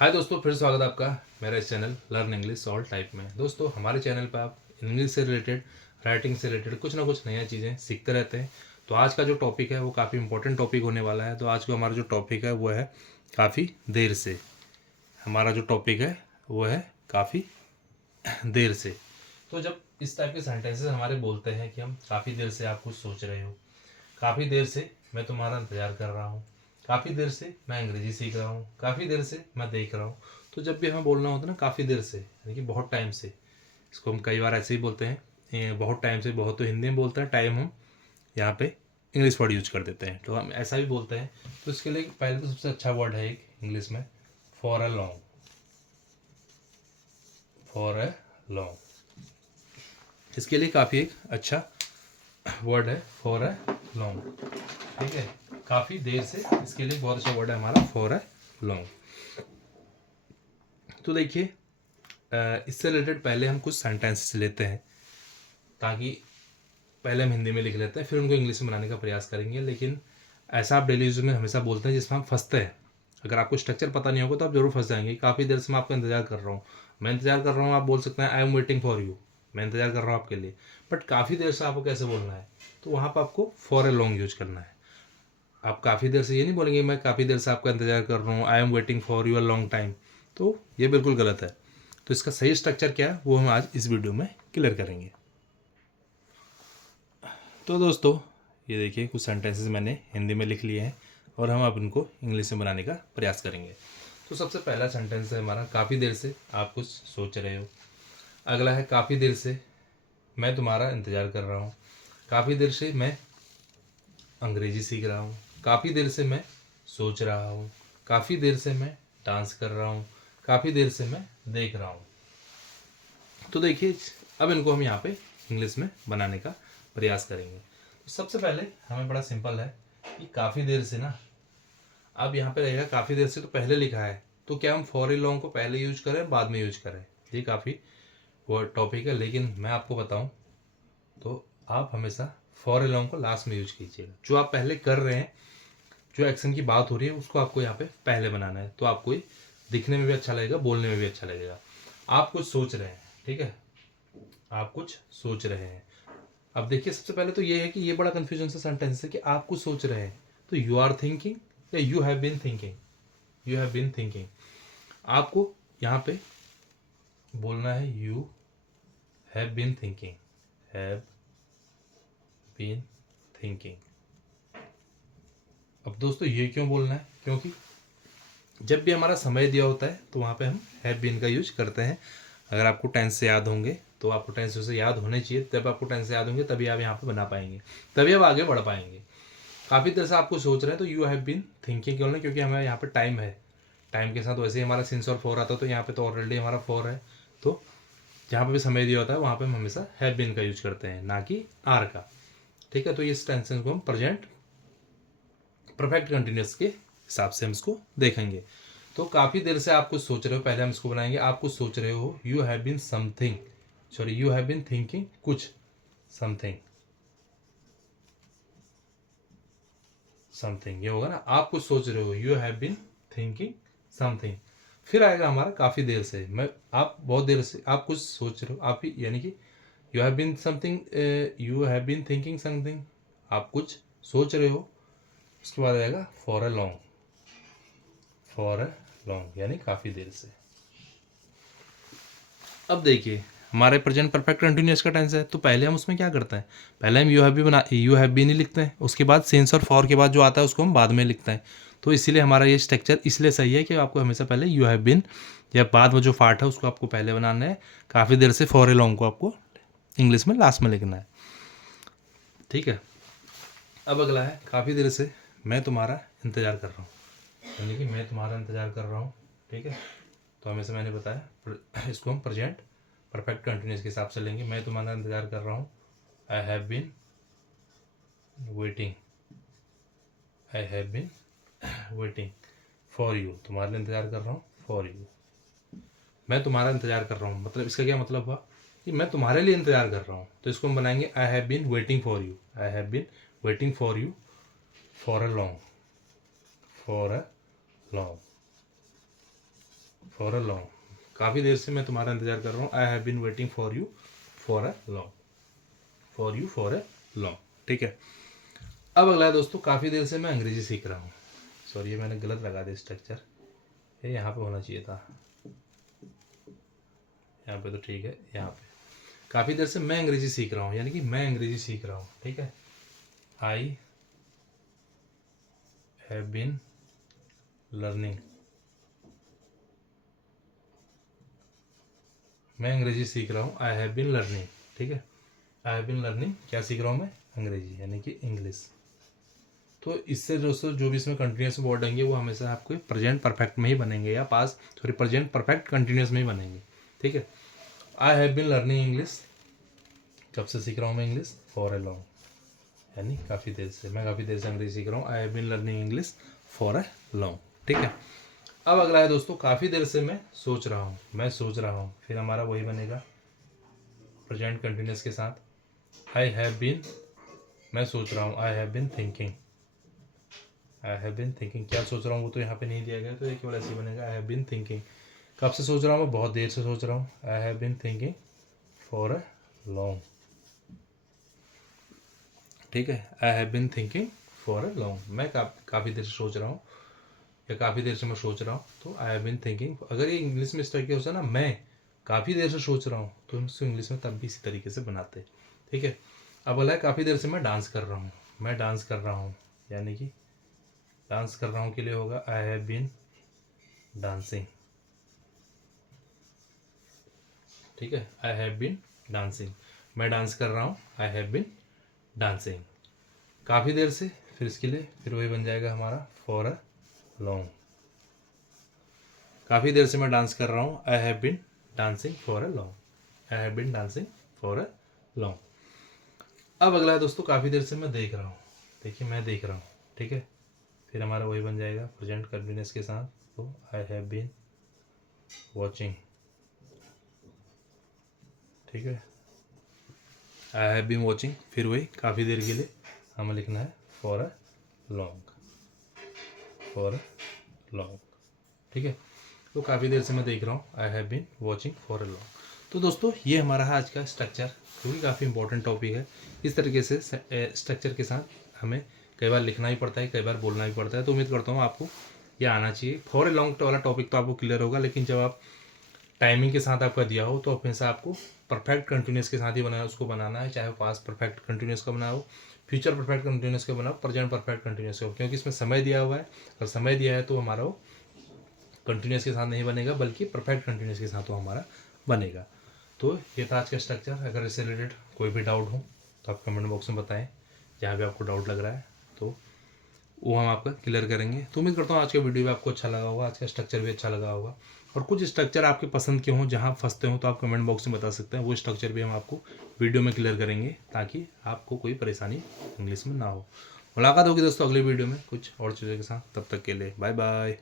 हाय दोस्तों, फिर स्वागत है आपका मेरा इस channel learn English all type में। दोस्तों, हमारे चैनल पर आप इंग्लिश से रिलेटेड, राइटिंग से रिलेटेड कुछ ना कुछ नया चीज़ें सीखते रहते हैं। तो आज का जो टॉपिक है वो काफ़ी इंपॉर्टेंट टॉपिक होने वाला है। तो आज का हमारा जो टॉपिक है वो है काफ़ी देर से। हमारा जो टॉपिक है वो है काफ़ी देर से। तो जब इस टाइप के सेंटेंसेस हमारे बोलते हैं कि हम काफ़ी देर से आप कुछ सोच रहे हो, काफ़ी देर से मैं तुम्हारा इंतज़ार कर रहा हूँ, काफ़ी देर से मैं अंग्रेज़ी सीख रहा हूँ, काफ़ी देर से मैं देख रहा हूँ। तो जब भी हमें बोलना होता है ना काफ़ी देर से, यानी कि बहुत टाइम से, इसको हम कई बार ऐसे ही बोलते हैं। बहुत टाइम से, बहुत तो हिंदी में बोलते हैं, टाइम हम यहाँ पे इंग्लिश वर्ड यूज कर देते हैं, तो हम ऐसा भी बोलते हैं। तो इसके लिए पहले तो सबसे अच्छा वर्ड है एक इंग्लिश में, for a long. For a long, इसके लिए काफ़ी एक अच्छा वर्ड है फॉर अ लॉन्ग। ठीक है, काफ़ी देर से, इसके लिए बहुत अच्छा वर्ड है हमारा फॉर अ लॉन्ग। तो देखिए, इससे रिलेटेड पहले हम कुछ सेंटेंसेस लेते हैं, ताकि पहले हम हिंदी में लिख लेते हैं, फिर उनको इंग्लिश में बनाने का प्रयास करेंगे। लेकिन ऐसा आप डेली यूज में हमेशा बोलते हैं जिसमें हम फंसते हैं। अगर आपको स्ट्रक्चर पता नहीं होगा तो आप जरूर फंस जाएंगे। काफ़ी देर से मैं आपका इंतजार कर रहा हूँ, मैं इंतजार कर रहा हूँ, आप बोल सकते हैं I am waiting for you, मैं इंतजार कर रहा हूँ आपके लिए। बट काफ़ी देर से आपको कैसे बोलना है, तो वहाँ पर आपको फॉर ए लॉन्ग यूज करना है। आप काफ़ी देर से ये नहीं बोलेंगे मैं काफ़ी देर से आपका इंतजार कर रहा हूँ, I am waiting for you a long time. तो ये बिल्कुल गलत है। तो इसका सही स्ट्रक्चर क्या है वो हम आज इस वीडियो में क्लियर करेंगे। तो दोस्तों, ये देखिए कुछ सेंटेंसेस मैंने हिंदी में लिख लिए हैं और हम अब इनको इंग्लिश में बनाने का प्रयास करेंगे। तो सबसे पहला सेंटेंस है हमारा, काफ़ी देर से आप कुछ सोच रहे हो। अगला है, काफ़ी देर से मैं तुम्हारा इंतज़ार कर रहा हूँ। काफ़ी देर से मैं अंग्रेजी सीख रहा हूँ। काफ़ी देर से मैं सोच रहा हूँ। काफ़ी देर से मैं डांस कर रहा हूँ। काफ़ी देर से मैं देख रहा हूँ। तो देखिए, अब इनको हम यहाँ पे इंग्लिश में बनाने का प्रयास करेंगे। तो सबसे पहले हमें बड़ा सिंपल है कि काफ़ी देर से ना, अब यहाँ पे रहेगा काफ़ी देर से तो पहले लिखा है, तो क्या हम फॉर ए लॉन्ग को पहले यूज करें बाद में यूज करें, ये काफ़ी वो टॉपिक है। लेकिन मैं आपको बताऊं तो आप हमेशा फॉर ए लॉन्ग को लास्ट में यूज कीजिएगा। जो आप पहले कर रहे हैं, जो एक्शन की बात हो रही है, उसको आपको यहाँ पे पहले बनाना है। तो आपको ये दिखने में भी अच्छा लगेगा, बोलने में भी अच्छा लगेगा। आप कुछ सोच रहे हैं, ठीक है, आप कुछ सोच रहे हैं। अब देखिए, सबसे पहले तो ये है कि ये बड़ा कंफ्यूजन सा सेंटेंस है कि आप कुछ सोच रहे हैं, तो यू आर थिंकिंग या you have been thinking. You have been thinking, आपको यहाँ पे बोलना है you have been thinking. Have been thinking. अब दोस्तों, ये क्यों बोलना है, क्योंकि जब भी हमारा समय दिया होता है तो वहाँ पे हम हैव बीन का यूज करते हैं। अगर आपको टेंस से याद होंगे तो आपको टेंस से याद होने चाहिए। जब आपको टेंस से याद होंगे तभी आप यहाँ पे बना पाएंगे, तभी आप आगे बढ़ पाएंगे। काफ़ी देर से आपको सोच रहे हैं तो यू हैव बीन थिंकिंग क्यों नहीं, क्योंकि हमें यहाँ पे टाइम है। टाइम के साथ वैसे ही हमारा सिंस और फॉर आता है, तो यहाँ पे तो ऑलरेडी हमारा फॉर है। तो जहाँ पे भी समय दिया होता है वहाँ पे हम हमेशा हैव बीन का यूज करते हैं, ना कि आर का। ठीक है, तो इस टेंस को हम प्रेजेंट परफेक्ट कंटिन्यूस के हिसाब से हम इसको देखेंगे। तो काफ़ी देर से आप कुछ सोच रहे हो, पहले हम इसको बनाएंगे। आप कुछ सोच रहे हो, you have been something, sorry you have been thinking कुछ, समथिंग। समथिंग ये होगा ना, आप कुछ सोच रहे हो, you have been thinking something. फिर आएगा हमारा काफ़ी देर से, मैं आप बहुत देर से आप कुछ सोच रहे हो, आप ही यानी कि you have been something, you have been thinking something, आप कुछ सोच रहे हो। उसके बाद आएगा for a long. For a long यानी काफ़ी देर से। अब देखिए, हमारे प्रेजेंट परफेक्ट कंटिन्यूअस का टेंस है, तो पहले हम उसमें क्या करते हैं, पहले हम यू हैव बीन ही लिखते हैं। उसके बाद सिंस और फॉर के बाद जो आता है उसको हम बाद में लिखते हैं। तो इसीलिए हमारा ये स्ट्रक्चर इसलिए सही है कि आपको हमेशा पहले यू हैव बीन या बाद में जो पार्ट है उसको आपको पहले बनाना है। काफ़ी देर से फॉर ए लॉन्ग को आपको इंग्लिश में लास्ट में लिखना है। ठीक है, अब अगला है, काफ़ी देर से मैं तुम्हारा इंतज़ार कर रहा हूँ, यानी कि मैं तुम्हारा इंतज़ार कर रहा हूँ। ठीक है, तो हमेशा मैंने बताया इसको हम प्रेजेंट परफेक्ट कंटिन्यूस के हिसाब से लेंगे। मैं तुम्हारा इंतज़ार कर रहा हूँ, I have been waiting. I have been waiting for you, तुम्हारे लिए इंतज़ार कर रहा हूँ फॉर यू। मैं तुम्हारा इंतज़ार कर रहा हूँ, मतलब इसका क्या मतलब हुआ कि मैं तुम्हारे लिए इंतज़ार कर रहा हूँ। तो इसको हम बनाएंगे, I have been waiting for you. I have been waiting for you for a long. For a long. For a long, काफ़ी देर से मैं तुम्हारा इंतज़ार कर रहा हूँ। I have been waiting for you for a long, for you for a long. ठीक है, अब अगला है दोस्तों, काफ़ी देर से मैं अंग्रेजी सीख रहा हूँ। सॉरी, ये मैंने गलत लगा दिया स्ट्रक्चर, ये यहाँ पे होना चाहिए था, यहाँ पे तो ठीक है। यहाँ पे काफ़ी देर से मैं अंग्रेजी सीख रहा हूँ, यानी कि मैं अंग्रेजी सीख रहा हूँ। ठीक है, आई हैव बीन लर्निंग, मैं अंग्रेजी सीख रहा हूँ। I have been learning. ठीक है, आई हैव बीन लर्निंग, क्या सीख रहा हूँ मैं? अंग्रेजी, यानी कि इंग्लिश। तो इससे दोस्तों जो भी इसमें कंटिन्यूस वर्ड आएंगे वो हमेशा आपके प्रेजेंट परफेक्ट में ही बनेंगे, या past sorry present perfect continuous में ही बनेंगे। ठीक है, I have been learning English, कब से सीख रहा हूँ मैं इंग्लिश? फॉर ए लॉन्ग, यानी काफ़ी देर से, मैं काफ़ी देर से अंग्रेजी सीख रहा हूँ। I have been learning English for a long. ठीक है, अब अगला है दोस्तों, काफ़ी देर से मैं सोच रहा हूँ, मैं सोच रहा हूँ, फिर हमारा वही बनेगा प्रेजेंट कंटिन्यूस के साथ। आई हैव बीन, मैं सोच रहा हूँ, I have been thinking, I have been thinking, क्या सोच रहा हूँ वो तो यहाँ पे नहीं दिया गया, तो ये केवल ऐसे ही बनेगा। आई हैव बीन थिंकिंग, कब से सोच रहा हूँ मैं? बहुत देर से सोच रहा हूँ। I have been thinking for a long. ठीक है, I have been thinking for a long, मैं काफ़ी देर से सोच रहा हूँ, या काफ़ी देर से मैं सोच रहा हूँ, तो आई हैव बीन थिंकिंग। अगर ये इंग्लिश में इस तरीके होता है ना, मैं काफ़ी देर से सोच रहा हूँ, तो इसको इंग्लिश में तब भी इसी तरीके से बनाते हैं। ठीक है, अब अगला है, काफ़ी देर से मैं डांस कर रहा हूँ, मैं डांस कर रहा हूँ, यानी कि डांस कर रहा हूँ के लिए होगा आई हैव बीन डांसिंग। ठीक है, आई हैव बीन डांसिंग, मैं डांस कर रहा हूँ, आई हैव बीन डांसिंग। काफ़ी देर से, फिर इसके लिए फिर वही बन जाएगा हमारा फॉर अ लॉन्ग, काफ़ी देर से मैं डांस कर रहा हूँ, I have been dancing for a long, I have been dancing for a long. अब अगला है दोस्तों, काफ़ी देर से मैं देख रहा हूँ, देखिए मैं देख रहा हूँ। ठीक है, फिर हमारा वही बन जाएगा प्रेजेंट कंटिन्यूस के साथ, तो आई हैव बीन वॉचिंग। ठीक है, आई हैव बीन वॉचिंग, फिर वही काफ़ी देर के लिए हमें लिखना है for a long, for a long. ठीक है, तो काफ़ी देर से मैं देख रहा हूँ, I have been watching for a long. तो दोस्तों ये हमारा है आज का स्ट्रक्चर, क्योंकि काफ़ी इंपॉर्टेंट टॉपिक है। इस तरीके से स्ट्रक्चर के साथ हमें कई बार लिखना ही पड़ता है, कई बार बोलना भी पड़ता है। तो उम्मीद करता हूँ आपको ये आना चाहिए। फॉर ए लॉन्ग वाला टॉपिक तो आपको क्लियर होगा, लेकिन जब आप टाइमिंग के साथ आपका दिया हो तो हमेशा आपको परफेक्ट कंटिन्यूस के साथ ही बनाना, उसको बनाना है, चाहे पास्ट परफेक्ट कंटिन्यूस का बनाओ, फ्यूचर परफेक्ट कंटिन्यूस का बनाओ, प्रेजेंट परफेक्ट कंटिन्यूस का, क्योंकि इसमें समय दिया हुआ है। और समय दिया है तो हमारा वो कंटिन्यूस के साथ नहीं बनेगा, बल्कि परफेक्ट कंटिन्यूस के साथ वो हमारा बनेगा। तो ये था आज का स्ट्रक्चर। अगर इससे रिलेटेड कोई भी डाउट हो तो आप कमेंट बॉक्स में बताएं, जहाँ भी आपको डाउट लग रहा है तो वो हम आपका क्लियर करेंगे। तो उम्मीद करता हूँ आज का वीडियो भी आपको अच्छा लगा होगा, आज का स्ट्रक्चर भी अच्छा लगा होगा। और कुछ स्ट्रक्चर आपके पसंद के हों, जहाँ फंसते हो, तो आप कमेंट बॉक्स में बता सकते हैं, वो स्ट्रक्चर भी हम आपको वीडियो में क्लियर करेंगे, ताकि आपको कोई परेशानी इंग्लिश में ना हो। मुलाकात होगी दोस्तों अगले वीडियो में कुछ और चीज़ों के साथ, तब तक के लिए बाय बाय।